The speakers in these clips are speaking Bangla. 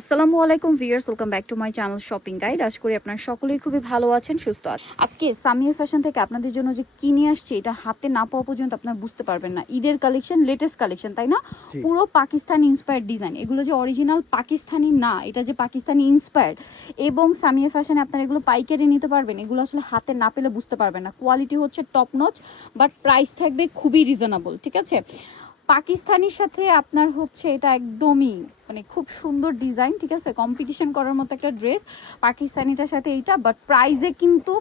আসসালামু আলাইকুম viewers, welcome back to my channel shopping guide. আশা করি আপনারা সকলেই খুবই ভালো আছেন, সুস্থ আছেন। আজকে সামিয়া ফ্যাশন থেকে আপনাদের জন্য যে কিনে আসছে এটা হাতে না পাওয়া পর্যন্ত আপনারা বুঝতে পারবেন না। ঈদের কালেকশন, লেটেস্ট কালেকশন, তাই না? পুরো পাকিস্তানি ইন্সপায়ার্ড ডিজাইন, এগুলো যে অরিজিনাল পাকিস্তানি না, এটা যে পাকিস্তানি ইন্সপায়ার্ড। এবং সামিয়া ফ্যাশনে আপনারা এগুলো পাইকারি নিতে পারবেন, এগুলো আসলে হাতে না পেলে বুঝতে পারবেন না। কোয়ালিটি হচ্ছে টপ নচ, বাট প্রাইস থাকবে খুবই রিজনেবল, ঠিক আছে? পাকিস্তানির সাথে আপনার হচ্ছে এটা একদমই মানে খুব সুন্দর ডিজাইন, ঠিক আছে? কম্পিটিশন করার মতো একটা ড্রেস পাকিস্তানিটার সাথে এইটা, বাট প্রাইসে কিন্তু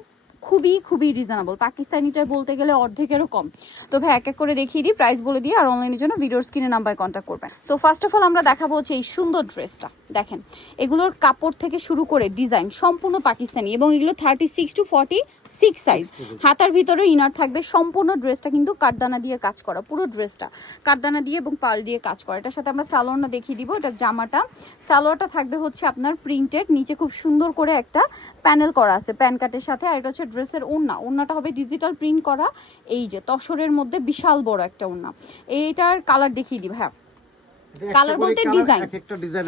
খুবই খুবই রিজনেবল। পাকিস্তানিটা বলতে গেলে অর্ধেকেরও কম। তো ভাই এক এক করে দেখিয়ে দিই, প্রাইস বলে দিই, আর অনলাইনের জন্য ভিডিওর স্ক্রিনে নাম্বারে কন্ট্যাক্ট করবেন। সো ফার্স্ট অফ অল আমরা দেখাবো হচ্ছে এই সুন্দর ড্রেসটা। দেখেন এগুলোর কাপড় থেকে শুরু করে ডিজাইন সম্পূর্ণ পাকিস্তানি, এবং এগুলো 36 to 46 সাইজ। হাতার ভিতরে ইনার থাকবে। সম্পূর্ণ ড্রেসটা কিন্তু কাঠদানা দিয়ে কাজ করা, পুরো ড্রেসটা কাঠদানা দিয়ে এবং পাল দিয়ে কাজ করা। এটার সাথে আমরা সালোয়ারটা দেখিয়ে দিব। এটা জামাটা, সালোয়ারটা থাকবে হচ্ছে আপনার প্রিন্টেড, নিচে খুব সুন্দর করে একটা প্যানেল করা আছে প্যান কাটের সাথে। আর এটা হচ্ছে ড্রেসের ওড়নাটা হবে ডিজিটাল প্রিন্ট করা, এই যে তসরের মধ্যে বিশাল বড় একটা ওড়না। এইটার কালার দেখিয়ে দিব। হ্যাঁ, কালার বলতে ডিজাইন,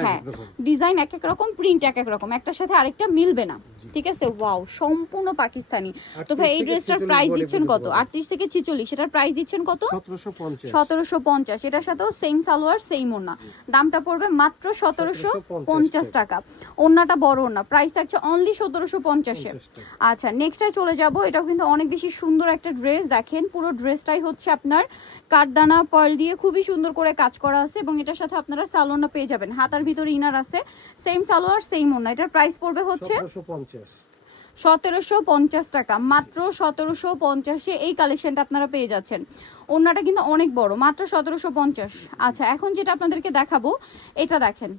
হ্যাঁ ডিজাইন এক এক রকম, প্রিন্ট এক এক রকম, একটার সাথে আরেকটা মিলবে না, ঠিক আছে? ওয়াও, সম্পূর্ণ পাকিস্তানি। তো ভাই এই ড্রেসটার প্রাইস দিচ্ছেন কত? 38 থেকে 46, এটার প্রাইস দিচ্ছেন কত? 1750। এটার সাথেও সেম সালোয়ার সেম ওড়না, দামটা পড়বে মাত্র 1750 টাকা। ওড়নাটা বড় ওড়না, প্রাইস থাকছে অনলি 1750-এ। আচ্ছা, নেক্সটে চলে যাব। এটাও কিন্তু অনেক বেশি সুন্দর একটা ড্রেস। দেখেন পুরো ড্রেসটাই হচ্ছে আপনার কাঠদানা পার্ল দিয়ে খুবই সুন্দর করে কাজ করা আছে, এবং এটার সাথে আপনারা সালোয়ারটা পেয়ে যাবেন। হাতার ভিতরে ইনার আছে, সেম সালোয়ার সেম ওড়না। এটার প্রাইস পড়বে হচ্ছে 1750 টাকা, মাত্র 1750-এ এই কালেকশনটা আপনারা পেয়ে যাচ্ছেন। ওড়নাটা কিন্তু অনেক বড়, মাত্র 1750। আচ্ছা, এখন যেটা আপনাদেরকে দেখাবো এটা দেখেন,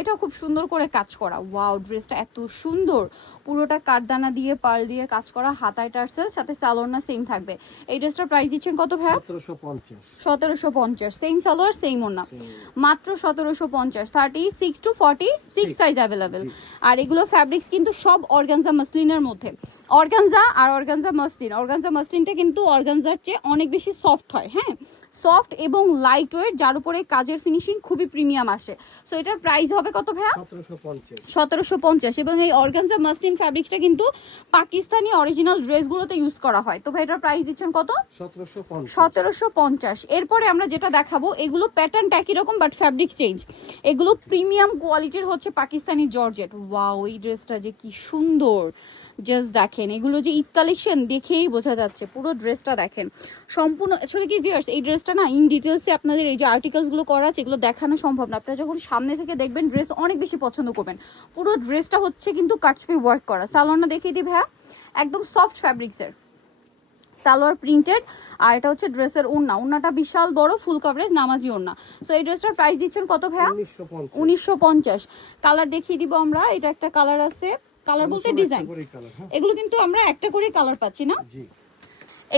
এটাও খুব সুন্দর করে কাজ করা। ওয়াও, ড্রেসটা এত সুন্দর, পুরোটা কাঠদানা দিয়ে পার্ল দিয়ে কাজ করা, হাতায় টার্সেল, সাথে সালোয়ার সেম থাকবে। এই ড্রেসটার প্রাইস দিচ্ছেন কত ভাই? 1750। সেম সালোয়ার সেম ওড়না, মাত্র 1750। 36 to 46 সাইজ অ্যাভেলেবেল। আর এগুলো ফ্যাব্রিক্স কিন্তু সব অর্গানজা মাসলিনের মধ্যে। অর্গানজা আর অর্গানজা মাসলিন, অর্গানজা মাসলিনটা কিন্তু অর্গানজার চেয়ে অনেক বেশি সফট হয়, হ্যাঁ, সফট এবং লাইট ওয়েট, যার উপরে কাজের ফিনিশিং খুবই প্রিমিয়াম আসে। সো এটার প্রাইস হবে কত ভাইয়া? 1750। এবং এই অর্গানজা মাসলিন ফ্যাব্রিক্সটা কিন্তু পাকিস্তানি অরিজিনাল ড্রেসগুলোতে ইউজ করা হয়। তো ভাই এটার প্রাইস দিচ্ছেন কত? 1750। এরপরে আমরা যেটা দেখাবো, এগুলো প্যাটার্নটা একই রকম বাট ফ্যাব্রিক চেঞ্জ। এগুলো প্রিমিয়াম কোয়ালিটির হচ্ছে পাকিস্তানি জর্জেট। ওয়াও, এই ড্রেসটা যে কি সুন্দর, জাস্ট দেখেন। এগুলো যে ঈদ কালেকশন দেখেই বোঝা যাচ্ছে। পুরো ড্রেসটা দেখেন সম্পূর্ণ। আসলে কি ভিউয়ার্স, এই ড্রেসটা না ইন ডিটেলসে আপনাদের এই যে আর্টিকেলসগুলো করা আছে এগুলো দেখানো সম্ভব না। আপনারা যখন সামনে থেকে দেখবেন ড্রেস অনেক বেশি পছন্দ করবেন। পুরো ড্রেসটা হচ্ছে কিন্তু কাটছবি ওয়ার্ক করা। সালোয়ারটা দেখিয়ে দিই ভাইয়া, একদম সফট ফ্যাব্রিক্সের সালোয়ার প্রিন্টেড। আর এটা হচ্ছে ড্রেসের ওড়নাটা বিশাল বড়, ফুল কভারেজ নামাজি ওড়না। সো এই ড্রেসটার প্রাইস দিচ্ছেন কত ভাইয়া? 1950। কালার দেখিয়ে দিব আমরা। এটা একটা কালার আছে, কালার বলতে ডিজাইন, এগুলো কিন্তু আমরা একটা করে কালার পাচ্ছি না।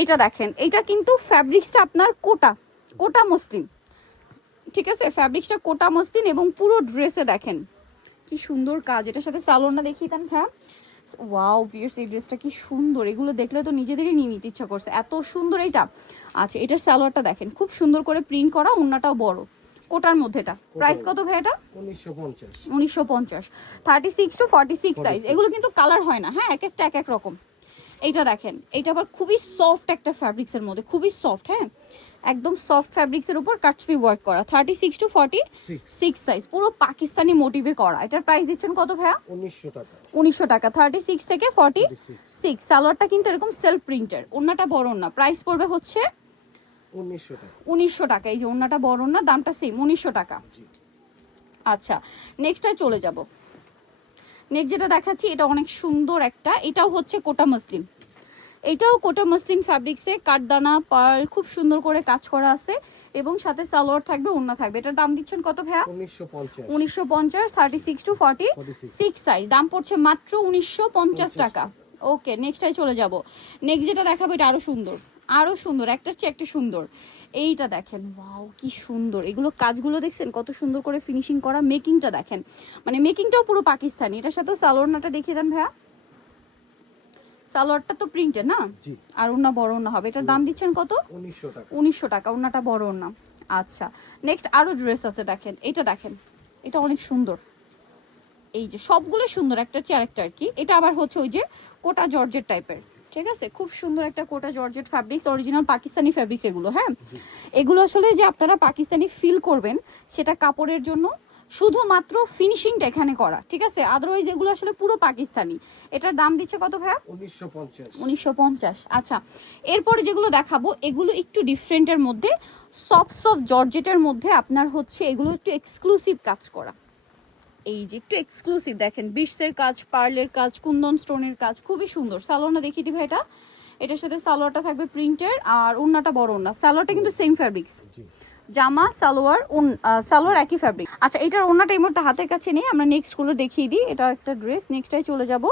এইটা দেখেন, এটা কিন্তু ফ্যাব্রিক্সটা আপনার কোটা মসলিন, ঠিক আছে? ফ্যাব্রিক্সটা কোটা মসলিন, এবং পুরো ড্রেসে দেখেন কি সুন্দর কাজ। এটার সাথে সালোয়ারটা দেখিয়ে দেন ভাইয়া। ওয়াও ভিউয়ার্স, এই ড্রেসটা কি সুন্দর, এগুলো দেখলে তো নিজেদেরই নিয়ে নিতে ইচ্ছা করছে, এত সুন্দর এইটা। আচ্ছা, এটার সালোয়ারটা দেখেন খুব সুন্দর করে প্রিন্ট করা, ওড়নাটাও বড় কোটার মধ্যেটা। প্রাইস কত ভাই এটা? 1950। 36 to 46 সাইজ। এগুলো কিন্তু কালার হয় না, হ্যাঁ, এক একটা এক এক রকম। এইটা দেখেন, এইটা আবার খুবই সফট একটা ফ্যাব্রিক্সের মধ্যে, খুবই সফট, হ্যাঁ, একদম সফট ফ্যাব্রিক্সের উপর কাটছবি ওয়ার্ক করা। 36 to 46 সাইজ, পুরো পাকিস্তানি মোটিভে করা। এটার প্রাইস দিচ্ছেন কত ভাইয়া? 1900 টাকা। 36 থেকে 46। সালোয়ারটা কিন্তু এরকম সেলফ প্রিন্টের, ওড়নাটা বড় ওড়না। প্রাইস পড়বে হচ্ছে 1900 টাকা। এই যে ওড়নাটা বড় ওড়না, দামটা সেম 1900 টাকা। আচ্ছা, নেক্সটটায় চলে যাব। নেক্সট যেটা দেখাচ্ছি এটা অনেক সুন্দর একটা, এটাও হচ্ছে কোটা মসলিন। এটাও কোটা মসলিন ফ্যাব্রিক্সে কাঠদানা পার্ল খুব সুন্দর করে কাজ করা আছে, এবং সাথে সালোয়ার থাকবে, ওড়না থাকবে। এটার দাম দিচ্ছেন কত ভাইয়া? 1950। 36 to 46 সাইজ, দাম পড়ছে মাত্র 1950 টাকা। ওকে, নেক্সটটাই চলে যাব। নেক্সট যেটা দেখাবো এটা আরো সুন্দর, আরো সুন্দর, একটার চেয়ে একটা সুন্দর। এইটা দেখেন, ওয়াও কি সুন্দর, এগুলো কাজগুলো দেখছেন কত সুন্দর করে ফিনিশিং করা। মেকিংটা দেখেন, মানে মেকিংটাও পুরো পাকিস্তানি। এটার সাথে সালোয়ারটা দেখিয়ে দেন ভাইয়া। সালোয়ারটা তো প্রিন্টেড না, আর ওড়না বড় ওড়না হবে। এটার দাম দিচ্ছেন কত? 1900 টাকা। ওড়নাটা বড় ওড়না। আচ্ছা, নেক্সট আরো ড্রেস আছে, দেখেন এটা দেখেন, এটা অনেক সুন্দর। এই যে সবগুলো সুন্দর একটা ক্যারেক্টার কি, এটা আবার হচ্ছে ওই যে কোটা জর্জেট টাইপের, ঠিক আছে, খুব সুন্দর একটা Kota georgette fabrics, original Pakistani fabrics এগুলো। হ্যাঁ, এগুলো আসলে যে আপনারা পাকিস্তানি ফিল করবেন সেটা কাপড়ের জন্য শুধুমাত্র ফিনিশিংটা এখানে করা, ঠিক আছে, আদারওয়াইজ এগুলো আসলে পুরো পাকিস্তানি। এটার দাম দিচ্ছে কত ভাইয়া? 1950। আচ্ছা, এরপরে যেগুলো দেখাবো এগুলো একটু ডিফারেন্টের মধ্যে, সফট জর্জেটের মধ্যে আপনার হচ্ছে এগুলো একটু এক্সক্লুসিভ কাজ করা। এই যে একটু এক্সক্লুসিভ দেখেন, বিটসের কাজ, পার্লের কাজ, কুন্দন স্টোনের কাজ, খুবই সুন্দর। সালোয়ারটা দেখিয়ে দিই ভাই, এটার সাথে সালোয়ারটা থাকবে প্রিন্টের, আর ওন্নাটা বড় ওন্না। সালোয়ারটা কিন্তু সেম ফ্যাব্রিক্স, জামা সালোয়ার সালোয়ার একই ফ্যাব্রিক। আচ্ছা, এটার ওন্নাটা এই মুহূর্তে হাতের কাছে নেই, আমরা নেক্সট গুলো দেখিয়ে দিই। এটা একটা ড্রেস, নেক্সটটাই চলে যাব।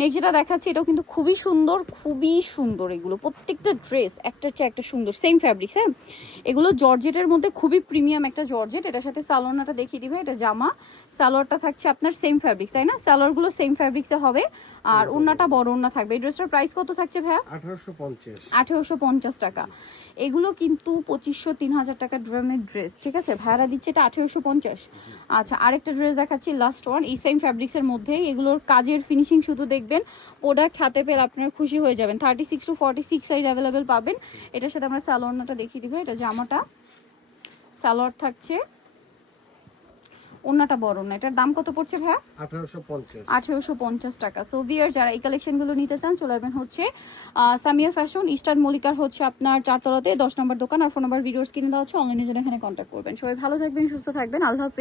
নেক্সট যেটা দেখাচ্ছি এটাও কিন্তু খুবই সুন্দর, খুবই সুন্দর। এগুলো প্রত্যেকটা ড্রেস একটার চেয়ে একটা সুন্দর, সেম ফ্যাব্রিক্স। হ্যাঁ, এগুলো জর্জেটের মধ্যে খুবই প্রিমিয়াম একটা জর্জেট। এটার সাথে সালোয়ারটা দেখিয়ে দিবে, এটা জামা, সালোয়ারটা থাকছে আপনার সেম ফ্যাব্রিক্স, তাই না? সালোয়ারগুলো সেম ফ্যাব্রিক্সে হবে, আর ওন্নাটা বড় ওন্না থাকবে। এই ড্রেসটার প্রাইস কত থাকছে ভাইয়া? 1850 টাকা। এগুলো কিন্তু 2500-3000 টাকা ড্রামের ড্রেস, ঠিক আছে, ভাড়া দিচ্ছে এটা 1850। আচ্ছা, আরেকটা ড্রেস দেখাচ্ছি, লাস্ট ওয়ান, এই সেম ফ্যাব্রিক্সের মধ্যে। এগুলোর কাজের ফিনিশিং শুধু দেখবেন, প্রোডাক্ট হাতে পেলে আপনারা খুশি হয়ে যাবেন। 36 to 46 সাইজ অ্যাভেলেবেল পাবেন। এটার সাথে আমরা সালোয়ারটা দেখিয়ে দিবে, এটা জামাটা, সালোয়ার থাকছে, ওন্নাটা বড় না। এটার দাম কত পড়ছে ভাইয়া? 1850 টাকা। সো ভিয়ার যারা এই কালেকশনগুলো নিতে চান চলে আসবেন হচ্ছে সামিয়া ফ্যাশন, ইস্টার্ন মল্লিকার হচ্ছে আপনার 4 তলাতে 10 নম্বর দোকান, আর ফোন নাম্বার ভিডিওস কিনে দেওয়া হচ্ছে, অনলাইনে জন্য এখানে কন্ট্যাক্ট করবেন। সবাই ভালো থাকবেন, সুস্থ থাকবেন, আল্লাহ হাফেজ।